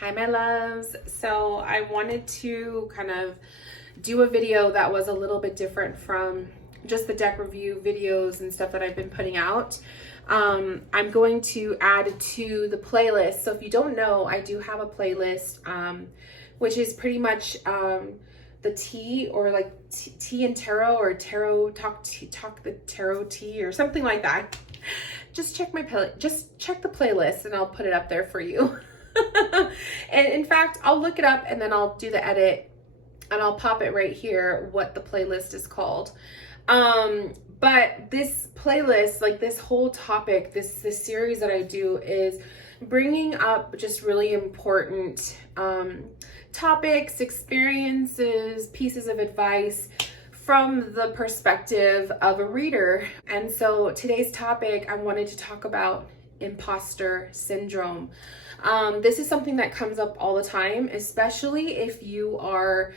Hi, my loves. So I wanted to kind of do a video that was a little bit different from just the deck review videos and stuff that I've been putting out. I'm going to add to the playlist. So if you don't know, I do have a playlist, which is pretty much the tea, or like tea and tarot, or tarot talk the tarot tea, or something like that. Just check the playlist and I'll put it up there for you. And in fact, I'll look it up and then I'll do the edit and I'll pop it right here what the playlist is called. But this playlist, like this whole topic, this series that I do is bringing up just really important topics, experiences, pieces of advice from the perspective of a reader. And so today's topic, I wanted to talk about imposter syndrome. This is something that comes up all the time, especially if you are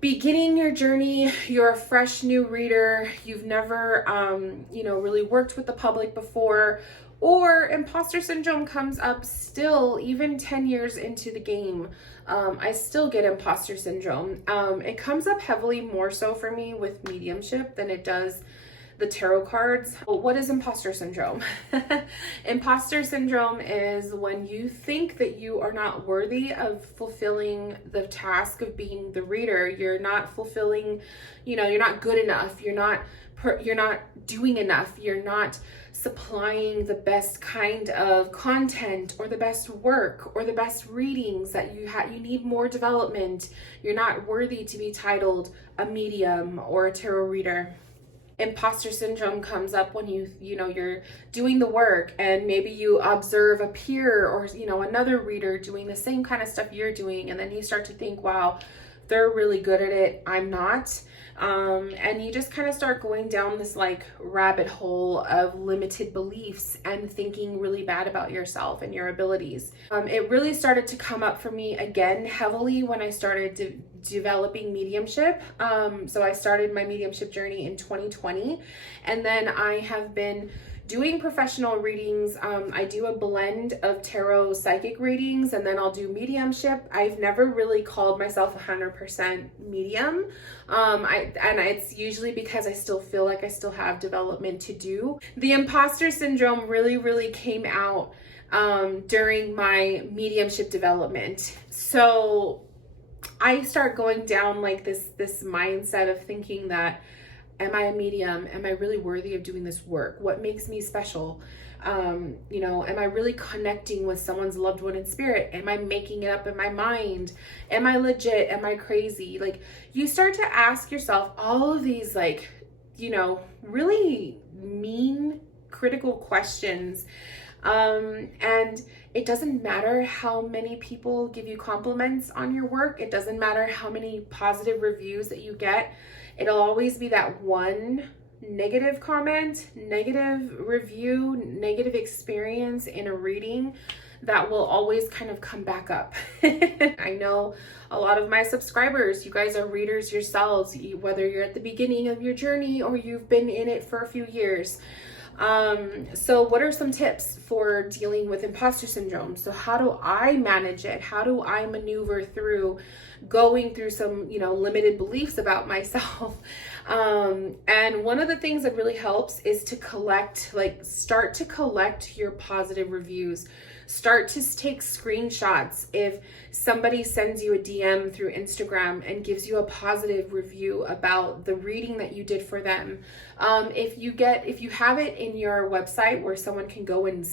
beginning your journey, you're a fresh new reader, you've never, really worked with the public before, or imposter syndrome comes up still, even 10 years into the game. I still get imposter syndrome. It comes up heavily more so for me with mediumship than it does the tarot cards. What is imposter syndrome? Imposter syndrome is when you think that you are not worthy of fulfilling the task of being the reader. You're not fulfilling, you're not good enough. You're not doing enough. You're not supplying the best kind of content or the best work or the best readings that you need more development. You're not worthy to be titled a medium or a tarot reader. Imposter syndrome comes up when you're doing the work and maybe you observe a peer or another reader doing the same kind of stuff you're doing, and then you start to think, wow, they're really good at it, I'm not. And you just kind of start going down this like rabbit hole of limited beliefs and thinking really bad about yourself and your abilities. It really started to come up for me again heavily when I started developing mediumship. So I started my mediumship journey in 2020, and then I have been doing professional readings. I do a blend of tarot psychic readings, and then I'll do mediumship. I've never really called myself 100% medium. And it's usually because I still feel like I still have development to do. The imposter syndrome really came out during my mediumship development. So I start going down like this mindset of thinking that, am I a medium? Am I really worthy of doing this work? What makes me special? Am I really connecting with someone's loved one in spirit? Am I making it up in my mind? Am I legit? Am I crazy? Like, you start to ask yourself all of these really mean, critical questions. And it doesn't matter how many people give you compliments on your work. It doesn't matter how many positive reviews that you get. It'll always be that one negative comment, negative review, negative experience in a reading that will always kind of come back up. I know a lot of my subscribers, you guys are readers yourselves, whether you're at the beginning of your journey or you've been in it for a few years. So what are some tips for dealing with imposter syndrome? So how do I manage it? How do I maneuver through going through some, limited beliefs about myself? And one of the things that really helps is to start to collect your positive reviews. Start to take screenshots. If somebody sends you a DM through Instagram and gives you a positive review about the reading that you did for them, if you have it in your website where someone can go and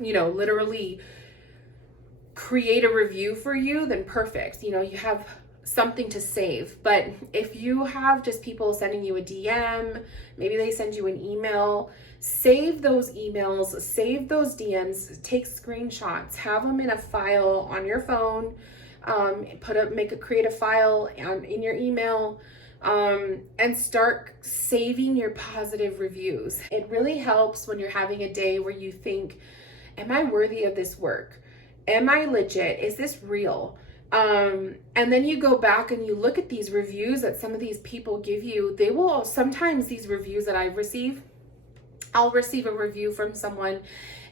literally create a review for you, then perfect. You have something to save. But if you have just people sending you a DM, maybe they send you an email, save those emails, save those DMs, take screenshots, have them in a file on your phone, create a file in your email, and start saving your positive reviews. It really helps when you're having a day where you think, am I worthy of this work? Am I legit? Is this real? And then you go back and you look at these reviews that some of these people give you. Sometimes these reviews that I've received, I'll receive a review from someone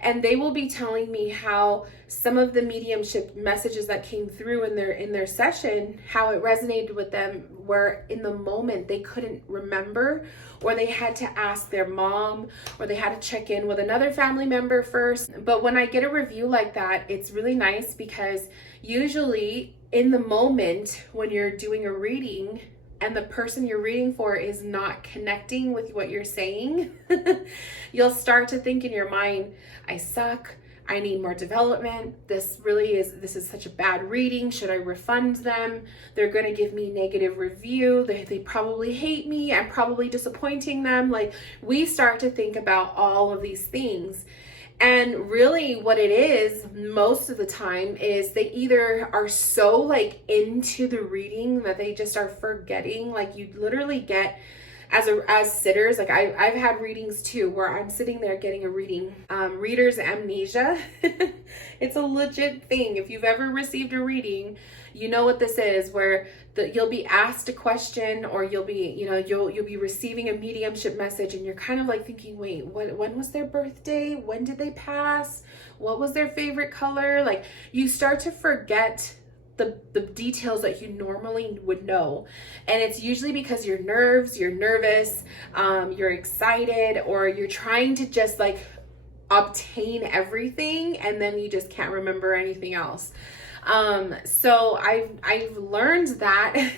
and they will be telling me how some of the mediumship messages that came through in their session, how it resonated with them, where in the moment they couldn't remember, or they had to ask their mom, or they had to check in with another family member first. But when I get a review like that, it's really nice because usually in the moment when you're doing a reading and the person you're reading for is not connecting with what you're saying, you'll start to think in your mind, I suck, I need more development, this is such a bad reading, should I refund them? They're gonna give me negative review, they probably hate me, I'm probably disappointing them. Like, we start to think about all of these things. And really what it is most of the time is they either are so like into the reading that they just are forgetting. Like, you literally get as sitters, like I've had readings too where I'm sitting there getting a reading, reader's amnesia. It's a legit thing. If you've ever received a reading, you know what this is, where you'll be asked a question, or you'll be receiving a mediumship message, and you're kind of like thinking, wait, when was their birthday? When did they pass? What was their favorite color? Like, you start to forget the details that you normally would know. And it's usually because you're nervous, you're excited, or you're trying to just like obtain everything, and then you just can't remember anything else. So I've learned that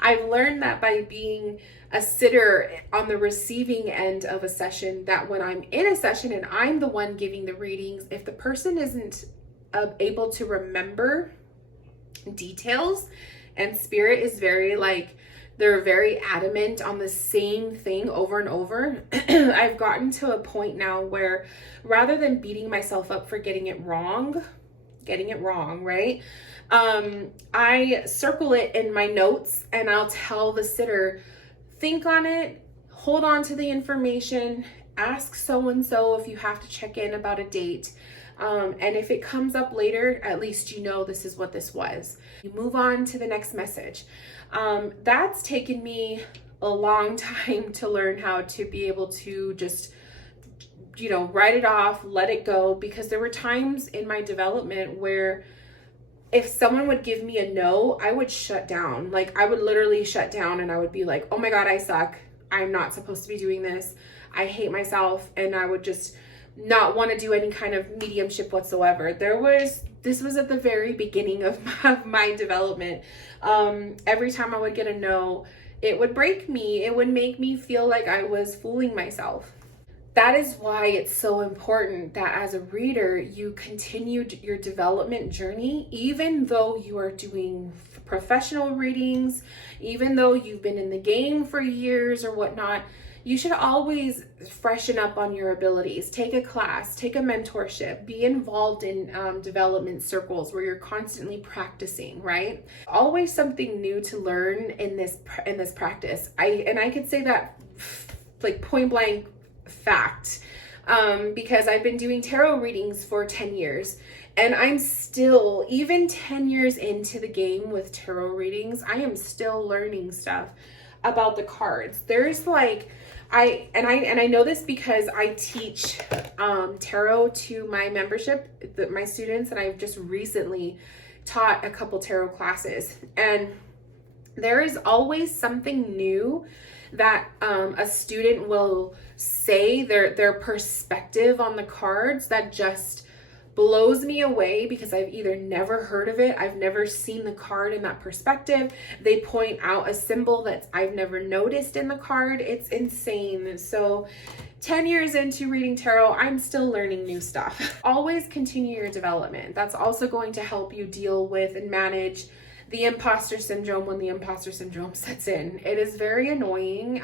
I've learned that by being a sitter on the receiving end of a session, that when I'm in a session and I'm the one giving the readings, if the person isn't able to remember details, and spirit is they're very adamant on the same thing over and over, I've gotten to a point now where rather than beating myself up for getting it wrong, right? I circle it in my notes and I'll tell the sitter, think on it, hold on to the information, ask so-and-so if you have to check in about a date. And if it comes up later, at least you know this is what this was. You move on to the next message. That's taken me a long time to learn how to be able to just, write it off, let it go, because there were times in my development where if someone would give me a no, I would shut down. Like, I would literally shut down and I would be like, oh my God, I suck. I'm not supposed to be doing this. I hate myself. And I would just not want to do any kind of mediumship whatsoever. This was at the very beginning of my development. Every time I would get a no, it would break me. It would make me feel like I was fooling myself. That is why it's so important that as a reader, you continue your development journey, even though you are doing professional readings, even though you've been in the game for years or whatnot. You should always freshen up on your abilities. Take a class, take a mentorship, be involved in development circles where you're constantly practicing, right? Always something new to learn in this practice. I could say that like point blank fact, because I've been doing tarot readings for 10 years. And I'm still, even 10 years into the game with tarot readings, I am still learning stuff about the cards. There's like, I know this because I teach tarot to my membership, my students, and I've just recently taught a couple tarot classes. And there is always something new that a student will say, their perspective on the cards, that just blows me away, because I've either never heard of it, I've never seen the card in that perspective. They point out a symbol that I've never noticed in the card. It's insane. So 10 years into reading tarot, I'm still learning new stuff. Always continue your development. That's also going to help you deal with and manage the imposter syndrome when the imposter syndrome sets in. It is very annoying.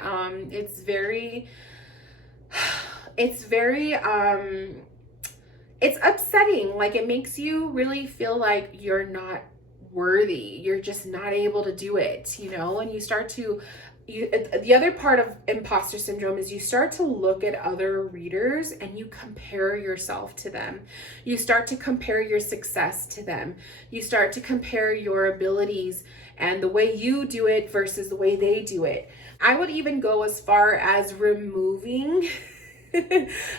It's upsetting. Like, it makes you really feel like you're not worthy. You're just not able to do it, and you start to, the other part of imposter syndrome is you start to look at other readers and you compare yourself to them. You start to compare your success to them. You start to compare your abilities and the way you do it versus the way they do it. I would even go as far as removing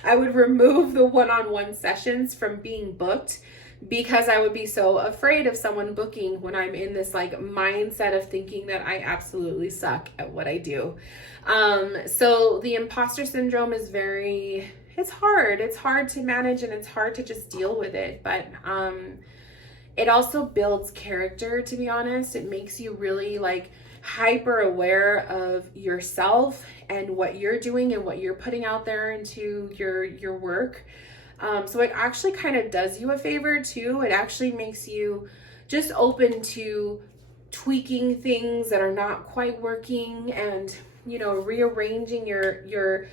I would remove the one-on-one sessions from being booked because I would be so afraid of someone booking when I'm in this like mindset of thinking that I absolutely suck at what I do. So the imposter syndrome is it's hard to manage, and it's hard to just deal with it. But it also builds character, to be honest. It makes you really like hyper aware of yourself and what you're doing and what you're putting out there into your work. So it actually kind of does you a favor too. It actually makes you just open to tweaking things that are not quite working, and rearranging your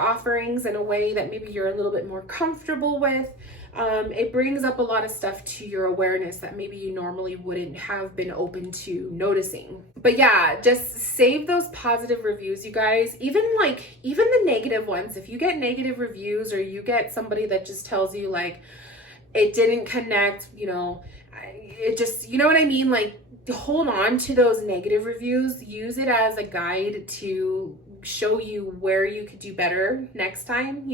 offerings in a way that maybe you're a little bit more comfortable with. It brings up a lot of stuff to your awareness that maybe you normally wouldn't have been open to noticing. But yeah, just save those positive reviews, you guys. Even the negative ones. If you get negative reviews, or you get somebody that just tells you like it didn't connect, it just, you know what I mean? Like, hold on to those negative reviews. Use it as a guide to show you where you could do better next time.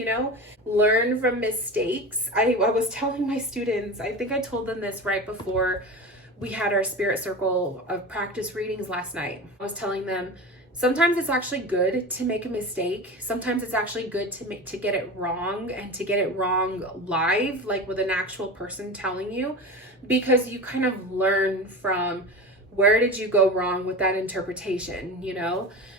Learn from mistakes. I was telling my students, I think I told them this right before we had our spirit circle of practice readings last night. I was telling them, sometimes it's actually good to make a mistake. Sometimes it's actually good to get it wrong, and to get it wrong live, like with an actual person telling you, because you kind of learn from where did you go wrong with that interpretation,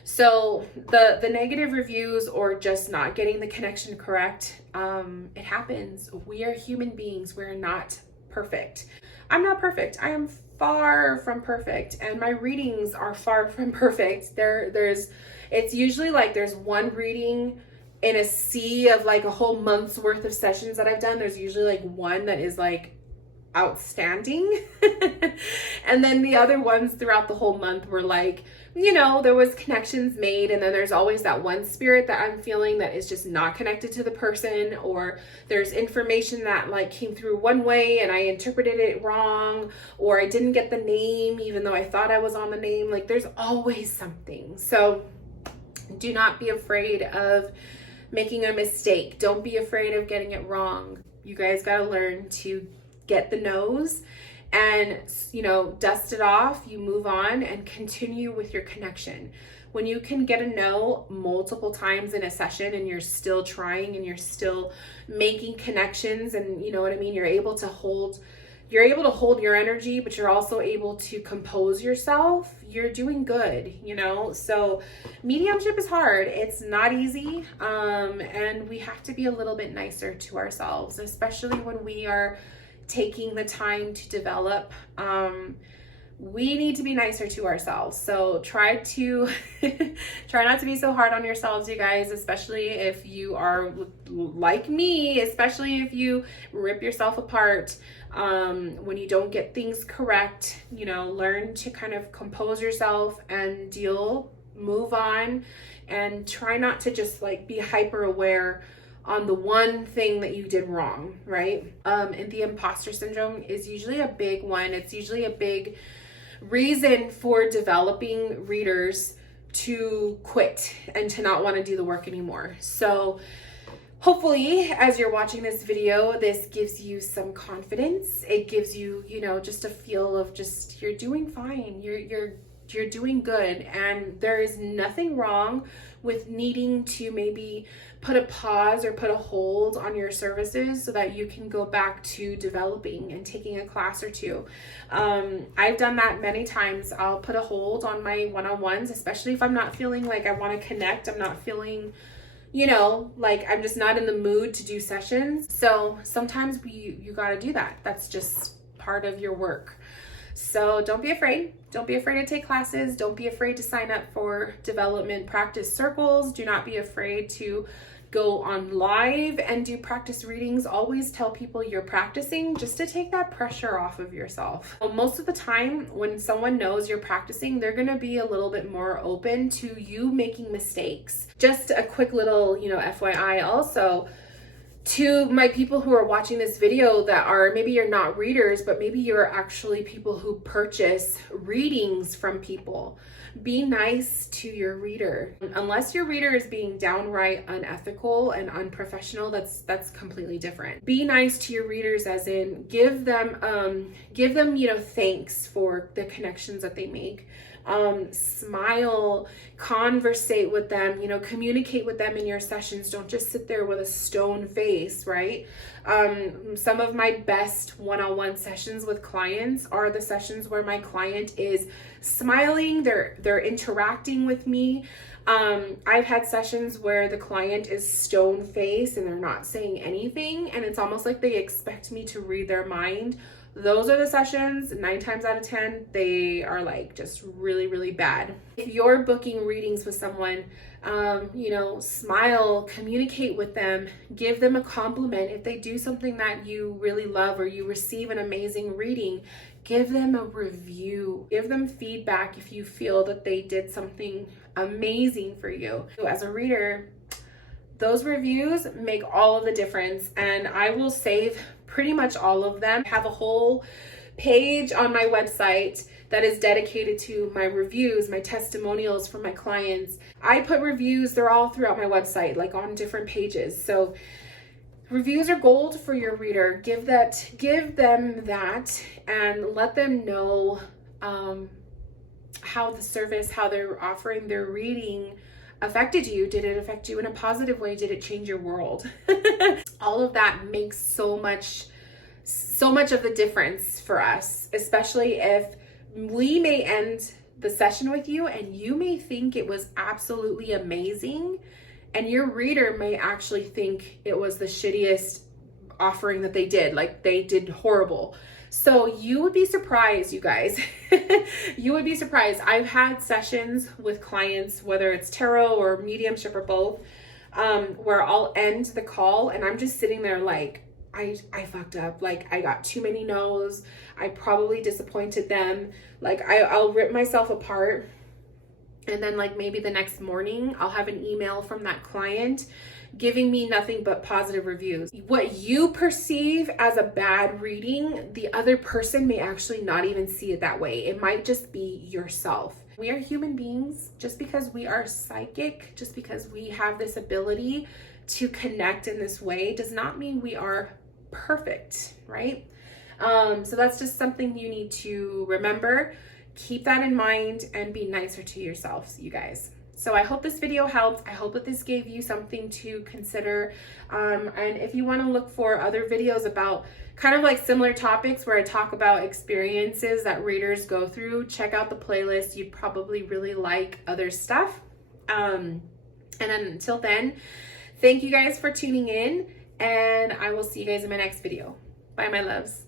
So the negative reviews, or just not getting the connection correct, it happens. We are human beings. We're not perfect. I'm not perfect. I am far from perfect, and my readings are far from perfect. It's usually like there's one reading in a sea of like a whole month's worth of sessions that I've done. There's usually like one that is like outstanding. And then the other ones throughout the whole month were like, there was connections made, and then there's always that one spirit that I'm feeling that is just not connected to the person, or there's information that like came through one way and I interpreted it wrong, or I didn't get the name even though I thought I was on the name. Like, there's always something. So do not be afraid of making a mistake. Don't be afraid of getting it wrong. You guys got to learn to get the no's and, dust it off. You move on and continue with your connection. When you can get a no multiple times in a session, and you're still trying, and you're still making connections, and you know what I mean, you're able to hold your energy, but you're also able to compose yourself. You're doing good, So mediumship is hard. It's not easy. And we have to be a little bit nicer to ourselves, especially when we are taking the time to develop. We need to be nicer to ourselves. So try not to be so hard on yourselves, you guys, especially if you are like me, especially if you rip yourself apart when you don't get things correct. Learn to kind of compose yourself and move on, and try not to just like be hyper aware on the one thing that you did wrong, right? And the imposter syndrome is usually a big one. It's usually a big reason for developing readers to quit and to not want to do the work anymore. So hopefully, as you're watching this video, this gives you some confidence. It gives you, just a feel of just, you're doing fine. You're doing good. And there is nothing wrong with needing to maybe put a pause or put a hold on your services so that you can go back to developing and taking a class or two. I've done that many times. I'll put a hold on my one-on-ones, especially if I'm not feeling like I want to connect. I'm not feeling, like I'm just not in the mood to do sessions. So sometimes you got to do that. That's just part of your work. So don't be afraid. Don't be afraid to take classes. Don't be afraid to sign up for development practice circles. Do not be afraid to go on live and do practice readings. Always tell people you're practicing, just to take that pressure off of yourself. Most of the time, when someone knows you're practicing, they're going to be a little bit more open to you making mistakes. Just a quick little, FYI also, To my people who are watching this video that are, maybe you're not readers, but maybe you're actually people who purchase readings from people. Be nice to your reader. Unless your reader is being downright unethical and unprofessional, that's completely different. Be nice to your readers, as in give them thanks for the connections that they make. Smile, conversate with them, communicate with them in your sessions. Don't just sit there with a stone face, right? Some of my best one-on-one sessions with clients are the sessions where my client is smiling, they're interacting with me. I've had sessions where the client is stone faced and they're not saying anything, and it's almost like they expect me to read their mind. Those are the sessions, 9 times out of 10, they are like just really, really bad. If you're booking readings with someone, smile, communicate with them, give them a compliment. If they do something that you really love or you receive an amazing reading, give them a review, give them feedback if you feel that they did something amazing for you. As a reader, those reviews make all of the difference, and I will save pretty much all of them. I have a whole page on my website that is dedicated to my reviews, my testimonials from my clients. I put reviews, they're all throughout my website, like on different pages. So reviews are gold for your reader. Give them that, and let them know how the service, how they're offering their reading affected you. Did it affect you in a positive way? Did it change your world? All of that makes so much of the difference for us, especially if we may end the session with you and you may think it was absolutely amazing, and your reader may actually think it was the shittiest offering that they did, like they did horrible. So you would be surprised, you guys. You would be surprised. I've had sessions with clients, whether it's tarot or mediumship or both, where I'll end the call and I'm just sitting there like, I fucked up. Like, I got too many no's. I probably disappointed them. Like, I'll rip myself apart. And then like maybe the next morning, I'll have an email from that client giving me nothing but positive reviews. What you perceive as a bad reading, the other person may actually not even see it that way. It might just be yourself. We are human beings. Just because we are psychic, just because we have this ability to connect in this way, does not mean we are perfect, right? So that's just something you need to remember. Keep that in mind and be nicer to yourselves, you guys. So I hope this video helped. I hope that this gave you something to consider. And if you want to look for other videos about kind of like similar topics where I talk about experiences that readers go through, check out the playlist. You'd probably really like other stuff. And then until then, thank you guys for tuning in, and I will see you guys in my next video. Bye, my loves.